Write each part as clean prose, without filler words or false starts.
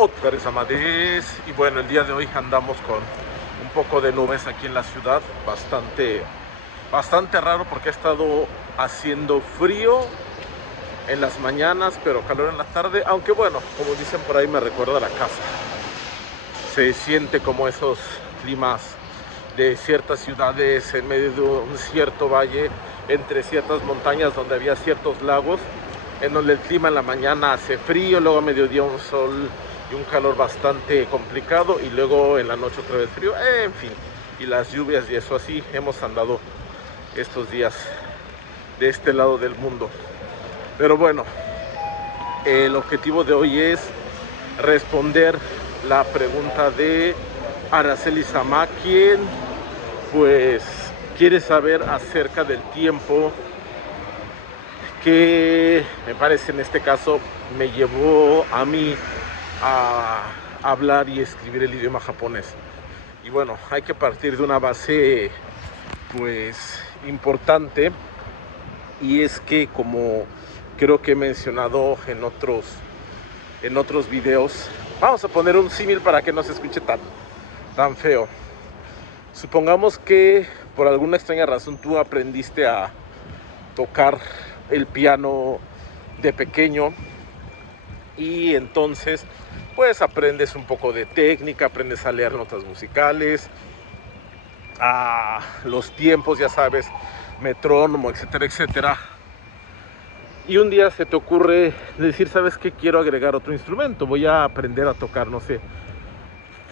Otra vez Amadés. Y bueno, el día de hoy andamos con un poco de nubes aquí en la ciudad, bastante raro porque ha estado haciendo frío en las mañanas, pero calor en la tarde, aunque bueno, como dicen por ahí, me recuerda a la casa. Se siente como esos climas de ciertas ciudades en medio de un cierto valle, entre ciertas montañas donde había ciertos lagos, en donde el clima en la mañana hace frío, luego a mediodía un sol y un calor bastante complicado, y luego en la noche otra vez frío, en fin, y las lluvias y eso. Así hemos andado estos días de este lado del mundo. Pero bueno, el objetivo de hoy es responder la pregunta de Araceli Sama, quien pues quiere saber acerca del tiempo que me parece en este caso me llevó a mí a hablar y escribir el idioma japonés. Y bueno, hay que partir de una base pues importante, y es que, como creo que he mencionado en otros videos, vamos a poner un símil para que no se escuche tan feo. Supongamos que por alguna extraña razón tú aprendiste a tocar el piano de pequeño, y entonces pues aprendes un poco de técnica, aprendes a leer notas musicales, a los tiempos, ya sabes, metrónomo, etcétera, etcétera. Y un día se te ocurre decir, ¿sabes qué? Quiero agregar otro instrumento, voy a aprender a tocar, no sé,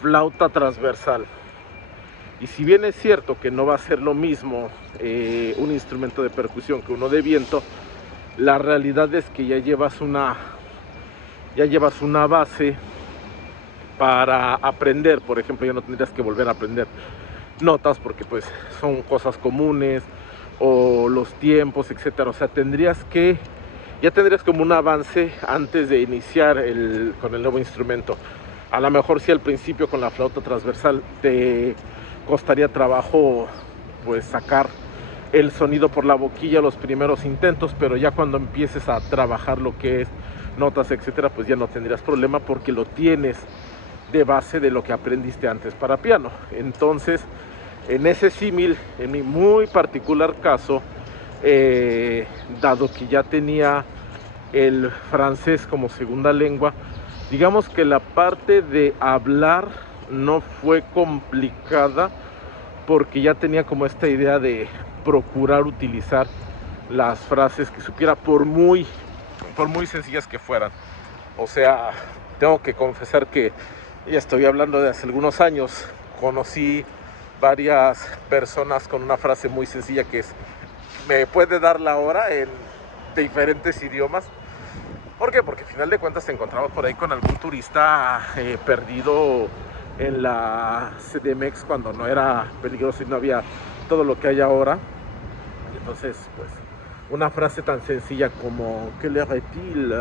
flauta transversal. Y si bien es cierto que no va a ser lo mismo un instrumento de percusión que uno de viento, la realidad es que ya llevas una base para aprender. Por ejemplo, ya no tendrías que volver a aprender notas porque pues son cosas comunes, o los tiempos, etcétera. O sea, ya tendrías como un avance antes de iniciar con el nuevo instrumento. A lo mejor si al principio con la flauta transversal te costaría trabajo pues sacar el sonido por la boquilla los primeros intentos, pero ya cuando empieces a trabajar lo que es notas, etcétera, pues ya no tendrías problema porque lo tienes de base de lo que aprendiste antes para piano. Entonces, en ese símil, en mi muy particular caso, dado que ya tenía el francés como segunda lengua, digamos que la parte de hablar no fue complicada, porque ya tenía como esta idea de procurar utilizar las frases que supiera, por muy sencillas que fueran. O sea, tengo que confesar que ya estoy hablando de hace algunos años, conocí varias personas con una frase muy sencilla que es: ¿me puede dar la hora?, en diferentes idiomas. ¿Por qué? Porque al final de cuentas te encontrabas por ahí con algún turista perdido en la CDMX cuando no era peligroso y no había todo lo que hay ahora. Y entonces, pues, una frase tan sencilla como ¿qué le retil?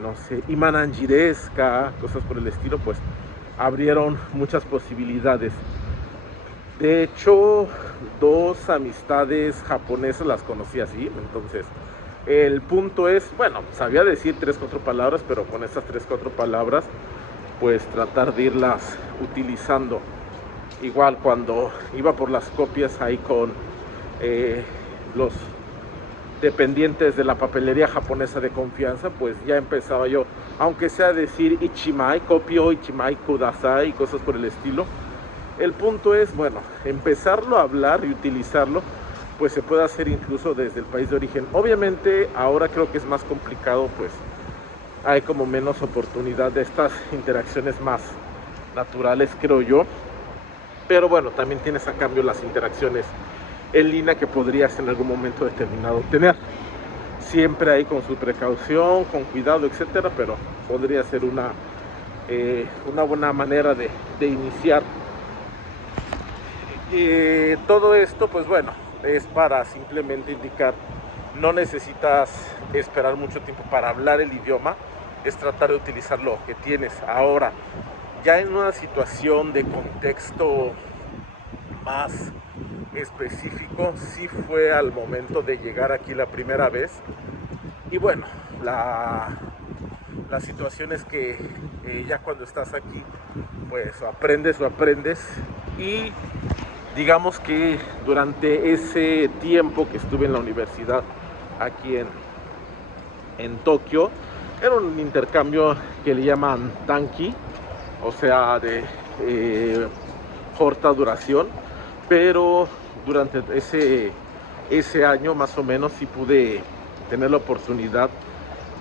No sé, Imananjireska, cosas por el estilo, pues abrieron muchas posibilidades. De hecho, dos amistades japonesas las conocí así. Entonces, el punto es, bueno, sabía decir 3-4 palabras, pero con esas 3-4 palabras, pues tratar de irlas utilizando. Igual cuando iba por las copias ahí con los dependientes de la papelería japonesa de confianza, pues ya empezaba yo, aunque sea a decir Ichimai, copio Ichimai kudasai y cosas por el estilo. El punto es, bueno, empezarlo a hablar y utilizarlo, pues se puede hacer incluso desde el país de origen. Obviamente ahora creo que es más complicado, pues hay como menos oportunidad de estas interacciones más naturales, creo yo. Pero bueno, también tienes a cambio las interacciones en línea que podrías en algún momento determinado tener. Siempre ahí con su precaución, con cuidado, etcétera, pero podría ser una buena manera de iniciar. Todo esto, pues bueno, es para simplemente indicar, no necesitas esperar mucho tiempo para hablar el idioma, es tratar de utilizar lo que tienes. Ahora, ya en una situación de contexto más específico, sí fue al momento de llegar aquí la primera vez. Y bueno, La situación es que ya cuando estás aquí, pues o aprendes, y digamos que durante ese tiempo que estuve en la universidad aquí en Tokio, era un intercambio que le llaman Danki, o sea, de corta duración, pero durante ese año más o menos sí pude tener la oportunidad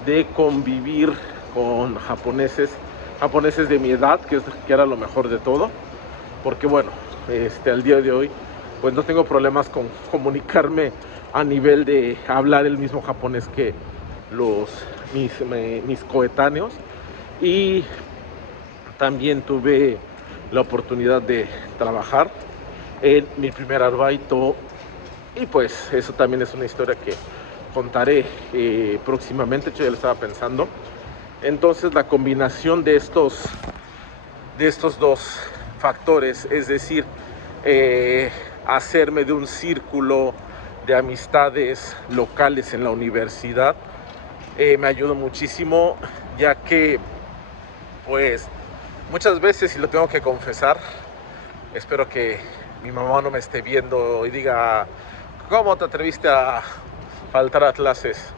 de convivir con japoneses de mi edad, que era lo mejor de todo, porque bueno, al día de hoy pues no tengo problemas con comunicarme a nivel de hablar el mismo japonés que mis coetáneos. Y también tuve la oportunidad de trabajar en mi primer arbaito, y pues eso también es una historia que contaré próximamente. Yo ya lo estaba pensando. Entonces la combinación de estos dos factores, es decir, hacerme de un círculo de amistades locales en la universidad, me ayudó muchísimo, ya que pues muchas veces, y lo tengo que confesar, espero que mi mamá no me esté viendo y diga, ¿cómo te atreviste a faltar a clases?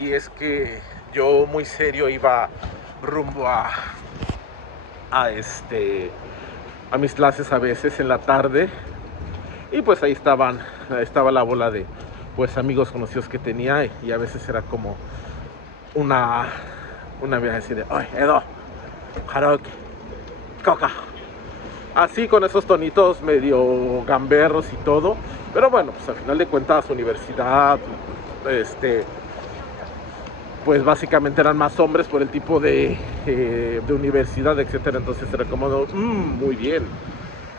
Y es que yo muy serio iba rumbo a mis clases a veces en la tarde, y pues ahí estaba la bola de pues amigos conocidos que tenía, y a veces era como una vez así de, oye, Edo, karaoke, coca, así con esos tonitos medio gamberros y todo. Pero bueno, pues al final de cuentas universidad, pues básicamente eran más hombres por el tipo de universidad, etcétera. Entonces era como, muy bien.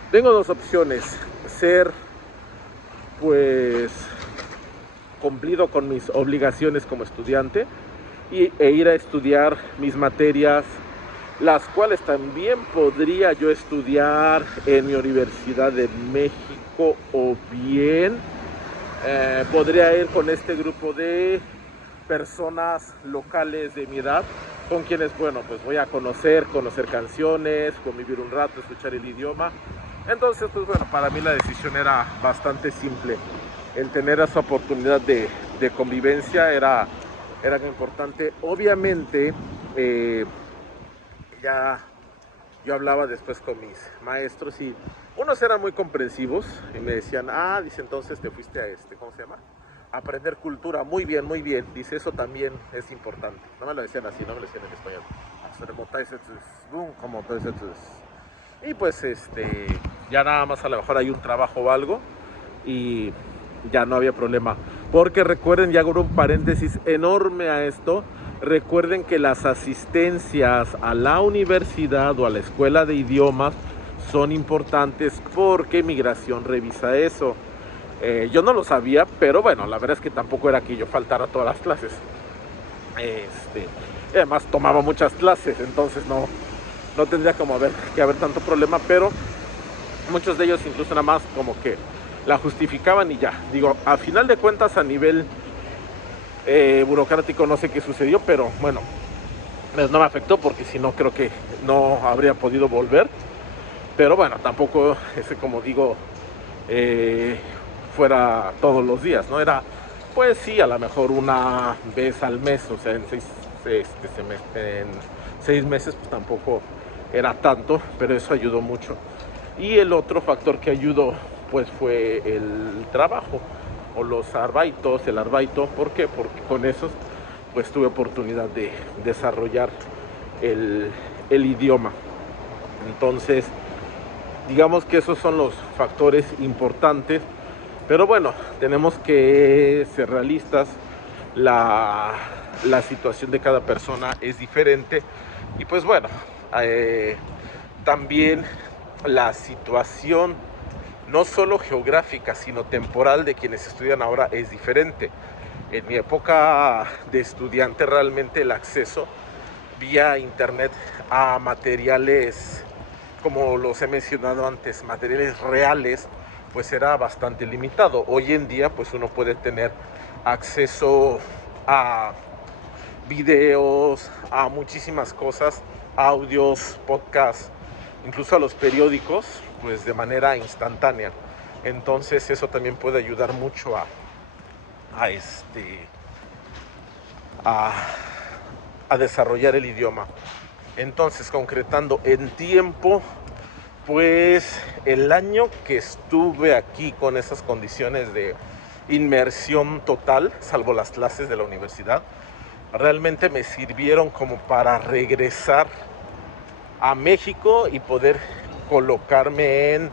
Tengo dos opciones: ser pues cumplido con mis obligaciones como estudiante e ir a estudiar mis materias, las cuales también podría yo estudiar en mi Universidad de México, o bien podría ir con este grupo de personas locales de mi edad, con quienes, bueno, pues voy a conocer canciones, convivir un rato, escuchar el idioma. Entonces, pues bueno, para mí la decisión era bastante simple. El tener esa oportunidad de convivencia era importante. Obviamente, ya yo hablaba después con mis maestros, y unos eran muy comprensivos y me decían, dice, entonces te fuiste a ¿cómo se llama? Aprender cultura. Muy bien, muy bien. Dice, eso también es importante. No me lo decían así, no me lo decían en español. Y pues ya nada más a lo mejor hay un trabajo o algo, y ya no había problema. Porque recuerden, ya hago un paréntesis enorme a esto, recuerden que las asistencias a la universidad o a la escuela de idiomas son importantes, porque migración revisa eso. Yo no lo sabía, pero bueno, la verdad es que tampoco era que yo faltara todas las clases. Además tomaba muchas clases, entonces no tendría que haber tanto problema, pero muchos de ellos incluso nada más como que la justificaban y ya. Digo, a final de cuentas, a nivel burocrático no sé qué sucedió, pero bueno, pues no me afectó, porque si no creo que no habría podido volver. Pero bueno, tampoco como digo, fuera todos los días, ¿no? Era, pues sí, a lo mejor una vez al mes, o sea, en 6 meses, pues tampoco era tanto, pero eso ayudó mucho. Y el otro factor que ayudó, pues fue el trabajo, o los arbaitos, el arbaito. ¿Por qué? Porque con esos, pues tuve oportunidad de desarrollar el idioma. Entonces, digamos que esos son los factores importantes. Pero bueno, tenemos que ser realistas. La situación de cada persona es diferente, y pues bueno, también la situación no solo geográfica, sino temporal de quienes estudian ahora es diferente. En mi época de estudiante, realmente el acceso vía internet a materiales, como los he mencionado antes, materiales reales, pues era bastante limitado. Hoy en día, pues uno puede tener acceso a videos, a muchísimas cosas, audios, podcasts, incluso a los periódicos, pues de manera instantánea. Entonces eso también puede ayudar mucho a, a desarrollar el idioma. Entonces, concretando en tiempo, pues el año que estuve aquí con esas condiciones de inmersión total, salvo las clases de la universidad, realmente me sirvieron como para regresar a México y poder colocarme en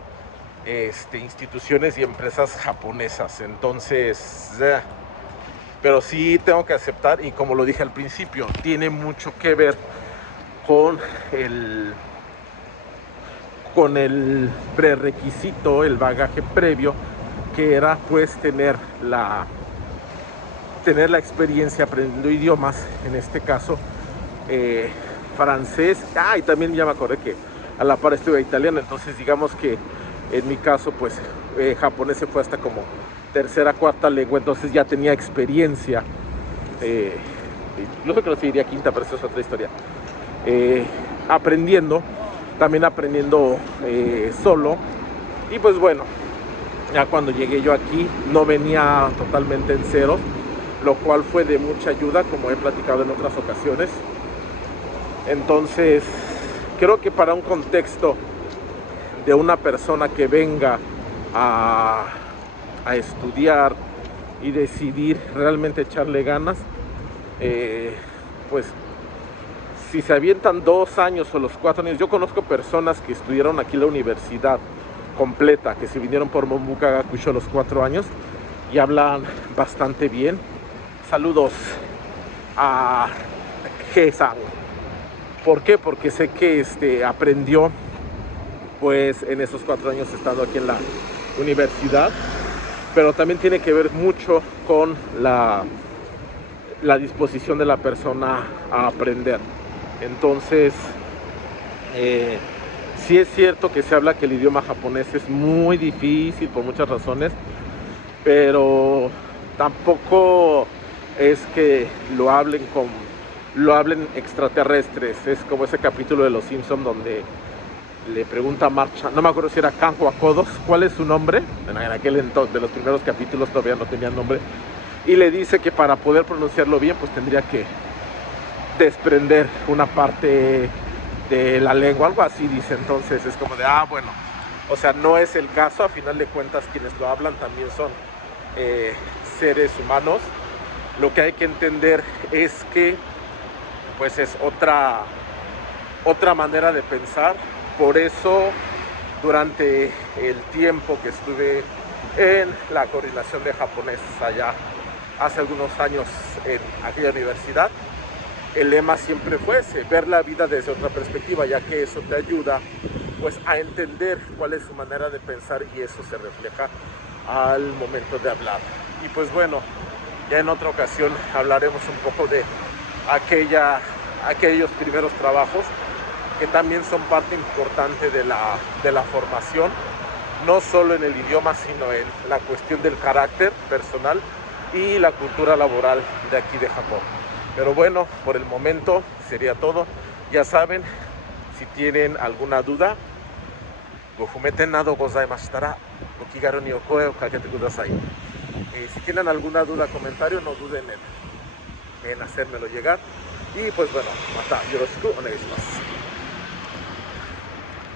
instituciones y empresas japonesas. Entonces, pero sí tengo que aceptar, y como lo dije al principio, tiene mucho que ver con prerequisito, el bagaje previo, que era pues tener la experiencia aprendiendo idiomas, en este caso francés, y también ya me acordé que a la par estuve italiano. Entonces digamos que en mi caso pues japonés se fue hasta como tercera, cuarta lengua, entonces ya tenía experiencia, no sé que lo seguiría quinta, pero eso es otra historia, aprendiendo solo. Y pues bueno, ya cuando llegué yo aquí no venía totalmente en cero, lo cual fue de mucha ayuda, como he platicado en otras ocasiones. Entonces creo que para un contexto de una persona que venga a estudiar y decidir realmente echarle ganas, pues si se avientan 2 años o los 4 años, yo conozco personas que estudiaron aquí la universidad completa, que se vinieron por Mombuka Gakusho los 4 años y hablan bastante bien. Saludos a G-san. ¿Por qué? Porque sé que aprendió pues en esos 4 años estando aquí en la universidad, pero también tiene que ver mucho con la disposición de la persona a aprender. Entonces, sí es cierto que se habla que el idioma japonés es muy difícil por muchas razones, pero tampoco es que lo hablen extraterrestres. Es como ese capítulo de Los Simpson donde le pregunta a Marcha, no me acuerdo si era Kanjo Akodos, ¿cuál es su nombre? En aquel entonces, de los primeros capítulos, todavía no tenía nombre, y le dice que para poder pronunciarlo bien pues tendría que desprender una parte de la lengua, algo así dice. Entonces es como de, bueno, o sea, no es el caso. A final de cuentas quienes lo hablan también son seres humanos. Lo que hay que entender es que pues es otra manera de pensar. Por eso durante el tiempo que estuve en la coordinación de japonés allá hace algunos años en aquella universidad, el lema siempre fue ese, ver la vida desde otra perspectiva, ya que eso te ayuda pues a entender cuál es su manera de pensar, y eso se refleja al momento de hablar. Y pues bueno, ya en otra ocasión hablaremos un poco de aquellos primeros trabajos que también son parte importante de la formación, no solo en el idioma, sino en la cuestión del carácter personal y la cultura laboral de aquí de Japón. Pero bueno, por el momento sería todo. Ya saben, si tienen alguna duda, si tienen alguna duda, comentario, no duden en hacérmelo llegar. Y pues bueno, mata yoroshiku onegai shimasu.